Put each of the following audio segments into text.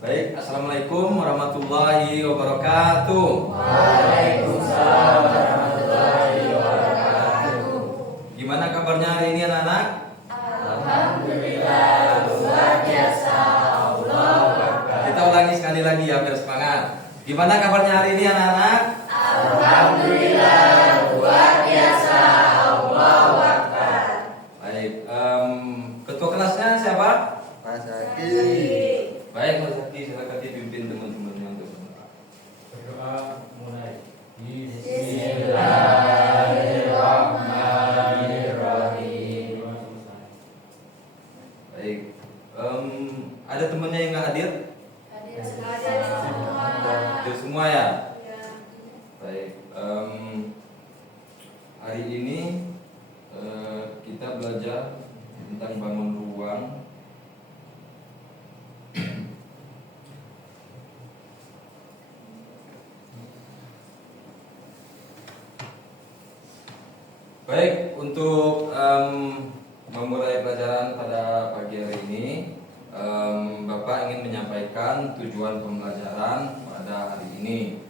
Baik, assalamualaikum warahmatullahi wabarakatuh. Waalaikumsalam warahmatullahi wabarakatuh. Gimana kabarnya hari ini anak-anak? Alhamdulillah, luar biasa. Allahu Akbar. Kita ulangi sekali lagi ya biar semangat. Gimana kabarnya hari ini anak-anak? Alhamdulillah, luar biasa. Allahu Akbar. Baik, ketua kelasnya siapa? Mas Aki. Baik, Mas Zaki, silakan dipimpin teman-temannya untuk Berdoa mulai. Bismillahirrahmanirrahim. Baik, ada temannya yang nggak hadir? Hadir semua ya? Baik, hari ini kita belajar tentang bangun ruang. Baik, untuk memulai pelajaran pada pagi hari ini, Bapak ingin menyampaikan tujuan pembelajaran pada hari ini.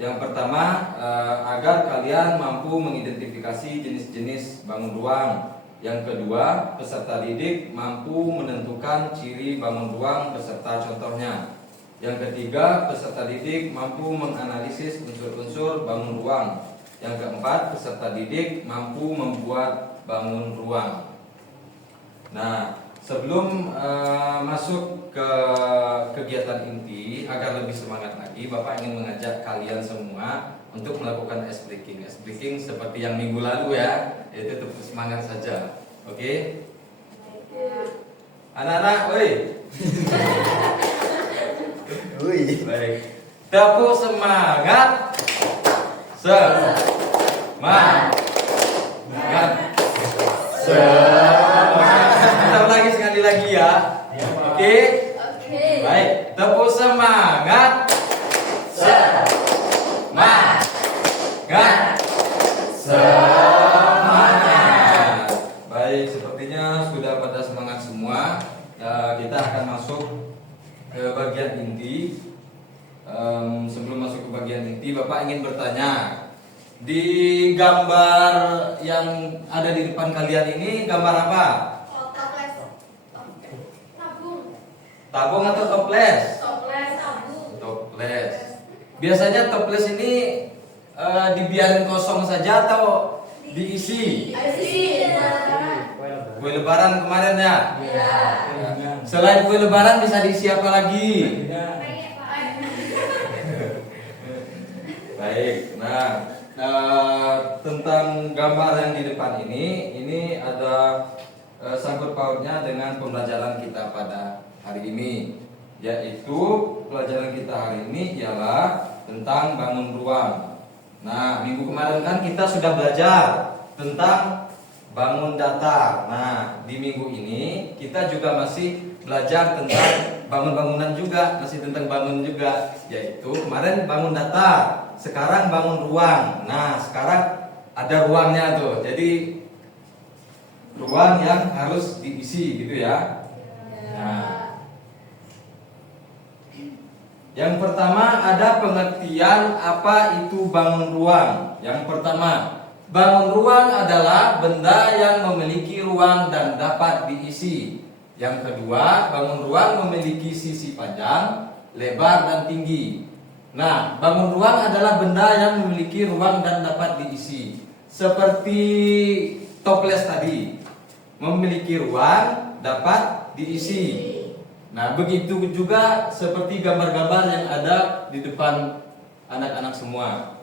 Yang pertama, agar kalian mampu mengidentifikasi jenis-jenis bangun ruang. Yang kedua, peserta didik mampu menentukan ciri bangun ruang beserta contohnya. Yang ketiga, peserta didik mampu menganalisis unsur-unsur bangun ruang. Yang keempat, peserta didik mampu membuat bangun ruang. Nah, sebelum masuk ke kegiatan inti, agar lebih semangat lagi, Bapak ingin mengajak kalian semua untuk melakukan ice breaking. Ice breaking seperti yang minggu lalu ya, yaitu tepuk semangat saja. Oke? Anak-anak, woi. Wih. Baik. Tepuk semangat. Semangat. Kita ulangi sekali lagi ya. Oke? Baik. Tepuk semangat. Semangat. Semangat. Baik, sepertinya sudah pada semangat semua. Kita akan masuk ke bagian inti. Sebelum masuk ke bagian inti, Bapak ingin bertanya, di gambar yang ada di depan kalian ini gambar apa? Tabung atau toples? Toples. Biasanya toples ini dibiarin kosong saja atau diisi? Kue lebaran kemarin ya? Selain kue lebaran bisa diisi apa lagi? Baik, nah tentang gambar yang di depan ini ada sangkut pautnya dengan pembelajaran kita pada hari ini, yaitu pelajaran kita hari ini ialah tentang bangun ruang. Nah, minggu kemarin kan kita sudah belajar tentang bangun datar. Nah, di minggu ini kita juga masih belajar tentang bangun-bangunan juga, masih tentang bangun juga, yaitu kemarin bangun datar, sekarang bangun ruang. Nah, sekarang ada ruangnya tuh. Jadi ruang yang harus diisi gitu ya. Nah, yang pertama ada pengertian apa itu bangun ruang. Yang pertama, bangun ruang adalah benda yang memiliki ruang dan dapat diisi. Yang kedua, bangun ruang memiliki sisi panjang, lebar dan tinggi. Nah, bangun ruang adalah benda yang memiliki ruang dan dapat diisi. Seperti toples tadi, memiliki ruang, dapat diisi. Nah, begitu juga seperti gambar-gambar yang ada di depan anak-anak semua.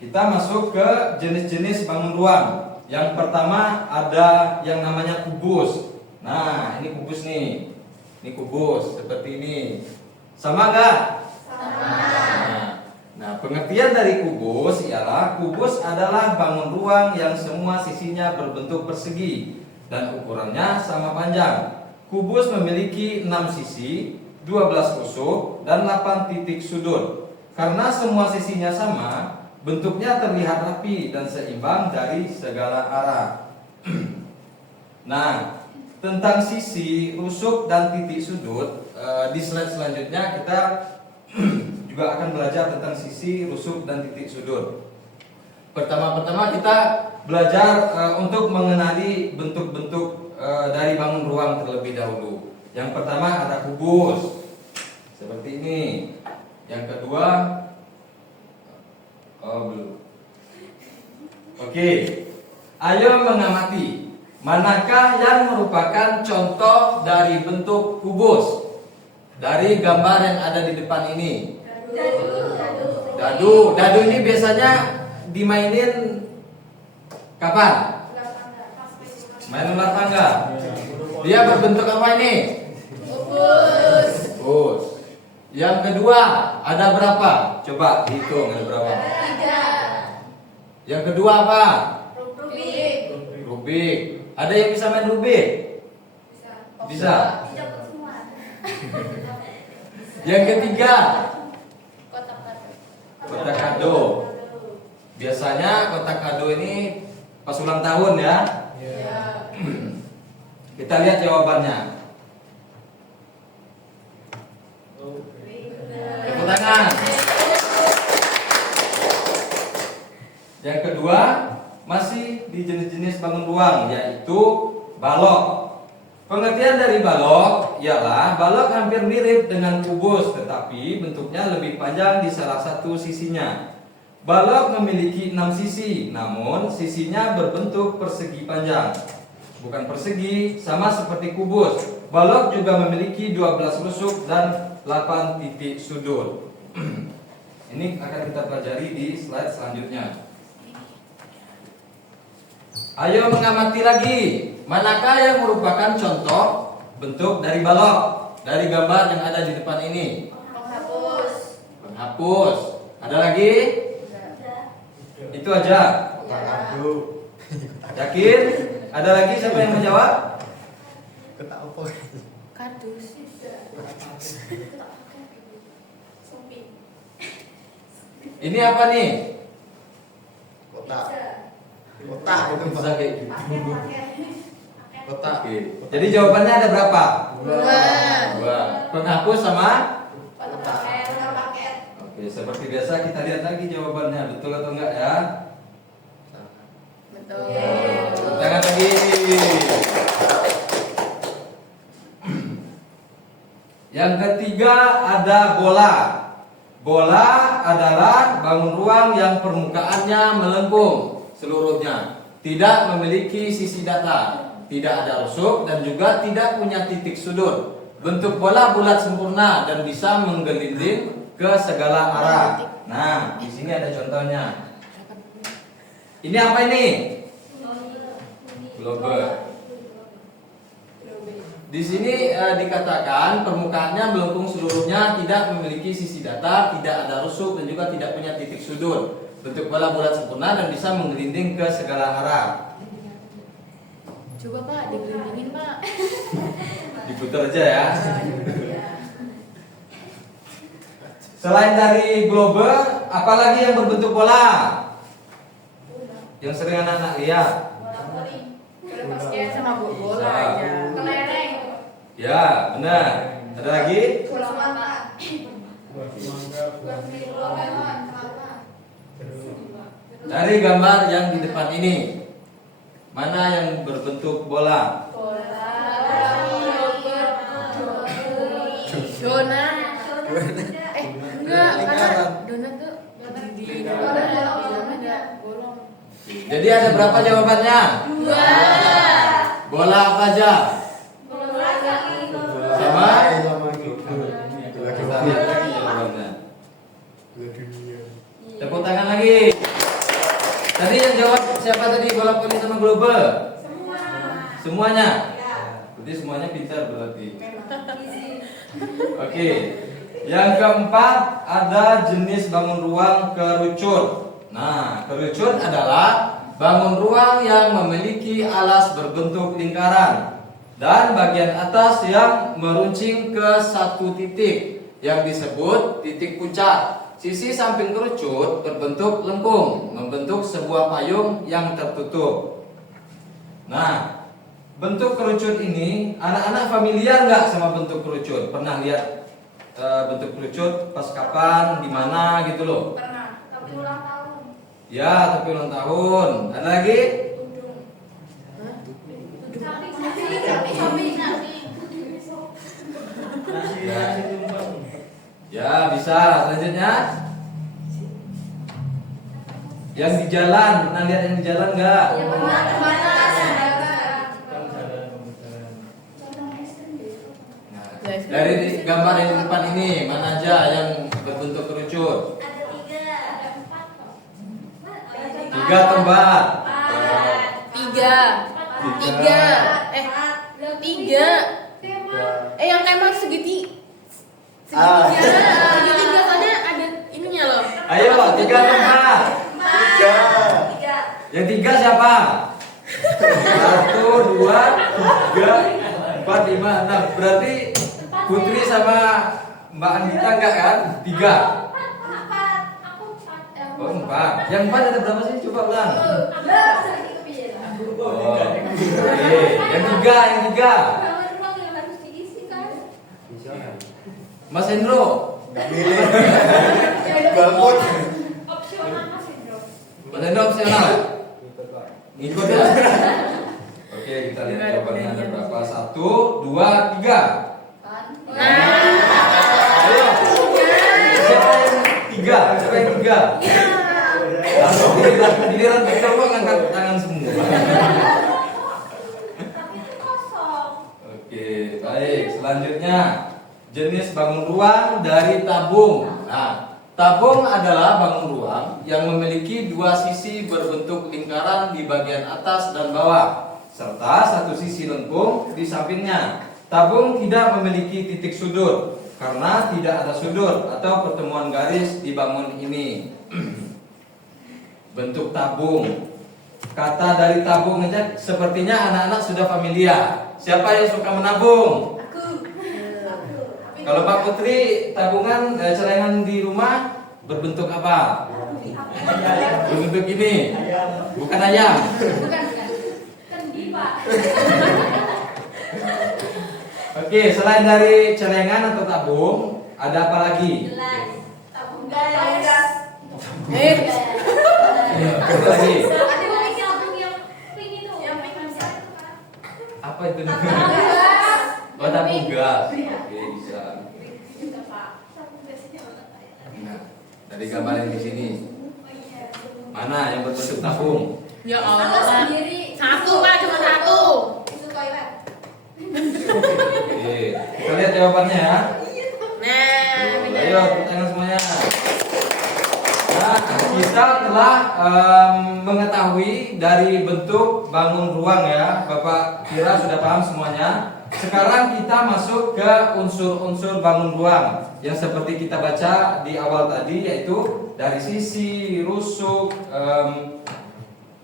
Kita masuk ke jenis-jenis bangun ruang. Yang pertama ada yang namanya kubus. Nah, ini kubus nih. Ini kubus seperti ini. Sama enggak? Sama. Nah, pengertian dari kubus ialah kubus adalah bangun ruang yang semua sisinya berbentuk persegi dan ukurannya sama panjang. Kubus memiliki 6 sisi, 12 tusuk dan 8 titik sudut. Karena semua sisinya sama, bentuknya terlihat rapi dan seimbang dari segala arah. Nah, tentang sisi, rusuk, dan titik sudut. Di slide selanjutnya kita juga akan belajar tentang sisi, rusuk, dan titik sudut. Pertama-tama kita belajar untuk mengenali bentuk-bentuk dari bangun ruang terlebih dahulu. Yang pertama ada kubus, seperti ini. Yang kedua, belum. Oke, ayo mengamati. Manakah yang merupakan contoh dari bentuk kubus dari gambar yang ada di depan ini? Dadu. Dadu ini biasanya dimainin kapan? Main ular tangga. Dia berbentuk apa ini? Kubus. Yang kedua ada berapa? Coba hitung ada berapa? 3. Yang kedua apa? Rubik. Ada yang bisa main rubik? Bisa. Yang ketiga, kotak kado. Biasanya kotak kado ini pas ulang tahun ya. Kita lihat jawabannya. Tepuk tangan. Yang kedua, masih di jenis-jenis bangun ruang, yaitu balok. Pengertian dari balok ialah balok hampir mirip dengan kubus, tetapi bentuknya lebih panjang di salah satu sisinya. Balok memiliki 6 sisi, namun sisinya berbentuk persegi panjang. Bukan persegi, sama seperti kubus. Balok juga memiliki 12 rusuk dan 8 titik sudut. Ini akan kita pelajari di slide selanjutnya. Ayo mengamati lagi. Manakah yang merupakan contoh bentuk dari balok dari gambar yang ada di depan ini? Penghapus. Ada lagi? Itu aja. Yakin? Ada lagi siapa yang menjawab? Kotak apa? Kardus. Ini apa nih? Kotak. Kotak itu Bisa kayak gitu. kotak. Oke. Jadi jawabannya ada berapa? 2. 2. Penghapus sama? Paket. Oke, seperti biasa kita lihat lagi jawabannya betul atau enggak ya. Betul. Tangan lagi. Yang ketiga ada bola. Bola adalah bangun ruang yang permukaannya melengkung seluruhnya, tidak memiliki sisi datar, tidak ada rusuk dan juga tidak punya titik sudut. Bentuk bola bulat sempurna dan bisa menggelinding ke segala arah. Nah, di sini ada contohnya. Ini apa ini? Globe. Di sini dikatakan permukaannya melengkung seluruhnya, tidak memiliki sisi datar, tidak ada rusuk dan juga tidak punya titik sudut. Bentuk bola bulat sempurna dan bisa menggelinding ke segala arah. Coba Pak, digelindingin Pak. Diputar aja ya. Selain dari globe, apalagi yang berbentuk bola? Yang sering anak-anak lihat. Basket sama bola Bisa. aja. Kelereng. Ya, benar. Ada lagi? Bola mata. Buat semangka, buat Bola melon. Kelapa. Dari gambar yang di depan ini, mana yang berbentuk bola? Bola. Donat. Enggak, karena donat tuh di dalam ada bolong. Jadi ada berapa jawabannya? 2. Bola apa aja? Sama? Kita lihat lagi jawabannya. Tepuk tangan lagi. Tadi yang jawab siapa tadi? Bola voli sama globe? Semuanya? Berarti semuanya pintar berarti. Oke. Yang keempat ada jenis bangun ruang kerucut. Nah, kerucut adalah bangun ruang yang memiliki alas berbentuk lingkaran dan bagian atas yang meruncing ke satu titik yang disebut titik puncak. Sisi samping kerucut berbentuk lengkung, membentuk sebuah payung yang tertutup. Nah, bentuk kerucut ini, anak-anak familiar nggak sama bentuk kerucut? Pernah lihat bentuk kerucut pas kapan, di mana gitu loh? Pernah. Tapi ulang tahun. Ya, tapi ulang tahun. Ada lagi? Udung. Samping. Ya, bisa. Selanjutnya, yang di jalan, pernah lihat yang di jalan nggak? Ya pernah. Kemana? Nah, dari gambar yang di depan ini, mana aja yang berbentuk kerucut? Ada 3. Ada 4 kok. 3 tempat. 3. Yang kemang segitiga. Ah. Segitiga soalnya ada ininya loh. Ayo, 3 tempat. 3. Yang 3 siapa? 1, 2, 3, 4, 5, 6. Berarti Putri sama Mbak Anita enggak kan? 3. Oh, 4. Yang 4 ada berapa sih? Coba ulang. Oh, oke. Yang 3. Mas Hendro. Nggak milih. Bangun. Mas Hendro opsional. Ngikut ya? Oke, kita lihat jawabannya ada berapa. 1, 2, 3. Ayo. Siapa yang 3? Siapa yang 3? Langsung giliran kita ngangkat tangan semua. Oke, baik. Selanjutnya, jenis bangun ruang dari tabung. Nah, tabung adalah bangun ruang yang memiliki 2 sisi berbentuk lingkaran di bagian atas dan bawah, serta 1 sisi lengkung di sampingnya. Tabung tidak memiliki titik sudut karena tidak ada sudut atau pertemuan garis di bangun ini. Bentuk tabung. Kata dari tabung aja sepertinya anak-anak sudah familiar. Siapa yang suka menabung? Kalau Pak Putri, tabungan celengan di rumah berbentuk apa? Berbentuk ini. Bukan ayam. Bukan. Kendi, Pak. Oke, selain dari celengan atau tabung, ada apa lagi? Tabung gas. Apa lagi? Ada lagi tabung yang pink itu. Yang pink bisa. Apa itu? Tabung gas. Oh, tabung gas. Oke, bisa. Nah, dari gambar yang di sini, mana yang berbentuk tabung? Ya Atau Allah. sendiri. 1 Pak, cuma 1. Itu toilet. Oke, kita lihat jawabannya ya. Nah, Ayo, tepuk tangan semuanya. Nah, kita telah mengetahui dari bentuk bangun ruang ya. Bapak kira sudah paham semuanya. Sekarang kita masuk ke unsur-unsur bangun ruang yang seperti kita baca di awal tadi, yaitu dari sisi, rusuk,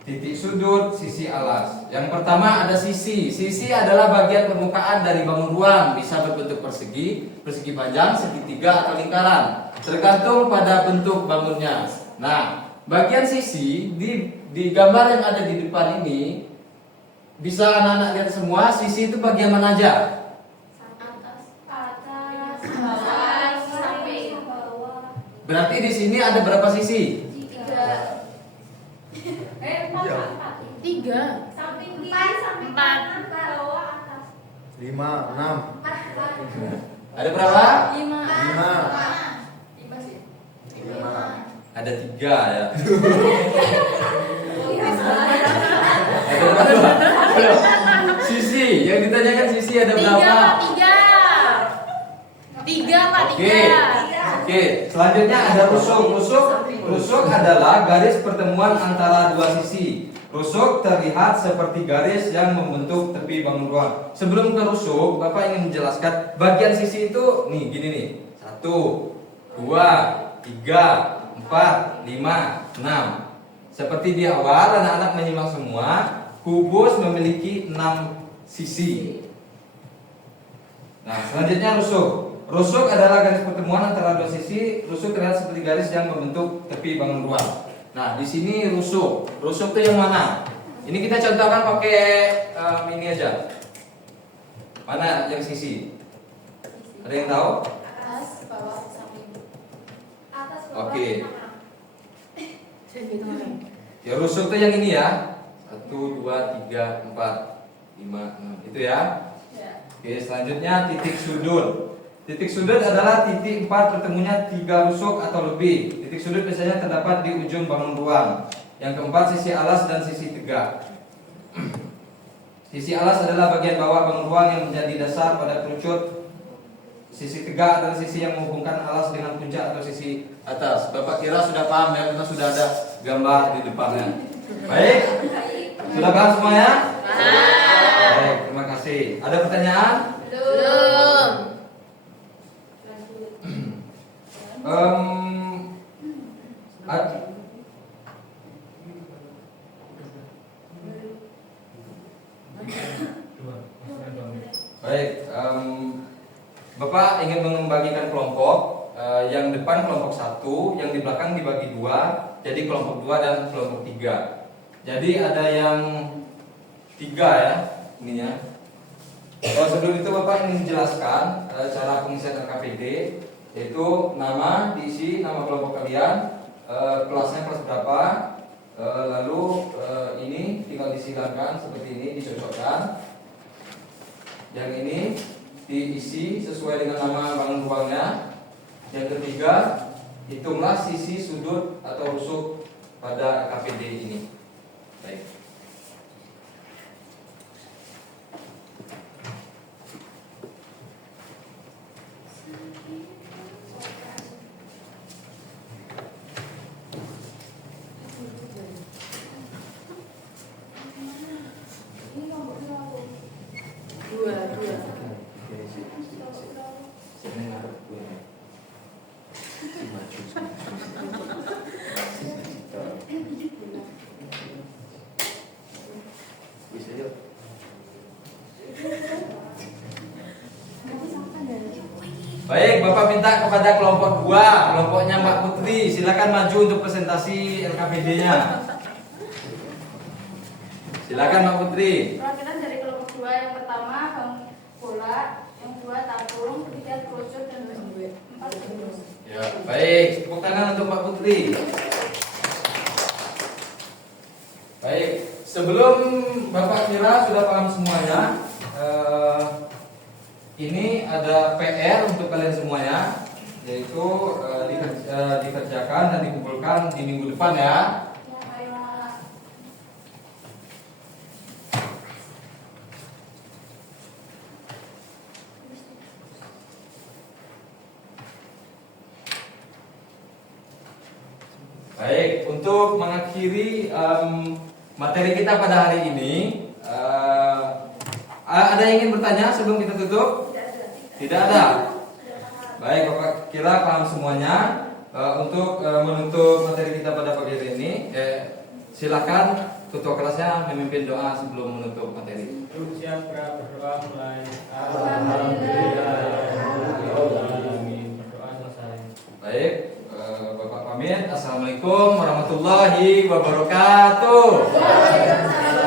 titik sudut, sisi alas. Yang pertama ada sisi. Sisi adalah bagian permukaan dari bangun ruang, bisa berbentuk persegi, persegi panjang, segitiga atau lingkaran, tergantung pada bentuk bangunnya. Nah, bagian sisi di gambar yang ada di depan ini bisa anak-anak lihat semua. Sisi itu bagian mana aja? Atas, samping, bawah. Berarti di sini ada berapa sisi? 3. 4. 3. Samping kiri, samping kanan, bawah, atas. 5, 6, 4. Ada berapa? 5. 5. 5 sih. 5. Ada 3 ya. Oh iya, salah. Ada berapa? Sisi, yang ditanyakan sisi ada 3 berapa? Pak, 3. 3 Pak, Oke. 3. Oke, selanjutnya ada rusuk. Rusuk adalah garis pertemuan antara 2 sisi. Rusuk terlihat seperti garis yang membentuk tepi bangun ruang. Sebelum ke rusuk, Bapak ingin menjelaskan bagian sisi itu nih, gini nih. 1, 2, 3, 4, 5, 6. Seperti di awal anak-anak menyimak semua, kubus memiliki 6 sisi. Nah, selanjutnya rusuk. Rusuk adalah garis pertemuan antara 2 sisi. Rusuk terlihat seperti garis yang membentuk tepi bangun ruang. Nah, di sini rusuk. Rusuk itu yang mana? Ini kita contohkan pakai ini aja. Mana yang sisi? Ada yang tahu? Atas, bawah, samping. Atas, bawah, Oke. tengah. Ya rusuk tuh yang ini ya. 1, 2, 3, 4, 5, 6. Itu ya. Ya. Oke, selanjutnya titik sudut. Titik sudut adalah titik 4 bertemunya 3 rusuk atau lebih. Titik sudut biasanya terdapat di ujung bangun ruang. Yang keempat, sisi alas dan sisi tegak. Sisi alas adalah bagian bawah bangun ruang yang menjadi dasar pada kerucut. Sisi tegak adalah sisi yang menghubungkan alas dengan puncak atau sisi atas. Bapak kira sudah paham ya, karena sudah ada gambar di depannya. Baik, sudah paham semuanya? Baik, terima kasih. Ada pertanyaan? Belum. Ad- Baik, Bapak ingin membagikan kelompok. Yang depan kelompok 1, yang di belakang dibagi 2, jadi kelompok 2 dan kelompok 3. Jadi ada yang 3 ya, ininya. Prosedur itu Bapak ingin menjelaskan cara pengisian LKPD, yaitu nama diisi, nama kelompok kalian, kelasnya kelas berapa, lalu ini tinggal disilangkan seperti ini, dicocokkan. Yang ini diisi sesuai dengan nama bangun ruangnya. Yang ketiga, hitunglah sisi sudut atau rusuk pada KPD ini. Baik. Dua. Baik, Bapak minta kepada kelompok 2, kelompoknya Mbak Putri, silakan maju untuk presentasi LKPD-nya. Silakan Mbak Putri. Perwakilan dari kelompok 2 yang pertama bangun bola, yang 2 tabung, ketiga kerucut dan 4 terus. Ya, baik, tepuk tangan untuk Mbak Putri. Baik, sebelum Bapak kira sudah paham semuanya, ini ada PR untuk kalian semuanya, yaitu dikerjakan dan dikumpulkan di minggu depan ya. Baik, untuk mengakhiri materi kita pada hari ini, ada yang ingin bertanya sebelum kita tutup? Tidak ada. Baik, Bapak kira paham semuanya. Untuk menutup materi kita pada pagi hari ini, silakan ketua kelasnya memimpin doa sebelum menutup materi. Siap berdoa mulai. Alhamdulillahirrahmanirrahim. Berdoa selesai. Baik, Bapak pamit. Assalamualaikum warahmatullahi wabarakatuh. Waalaikumsalam.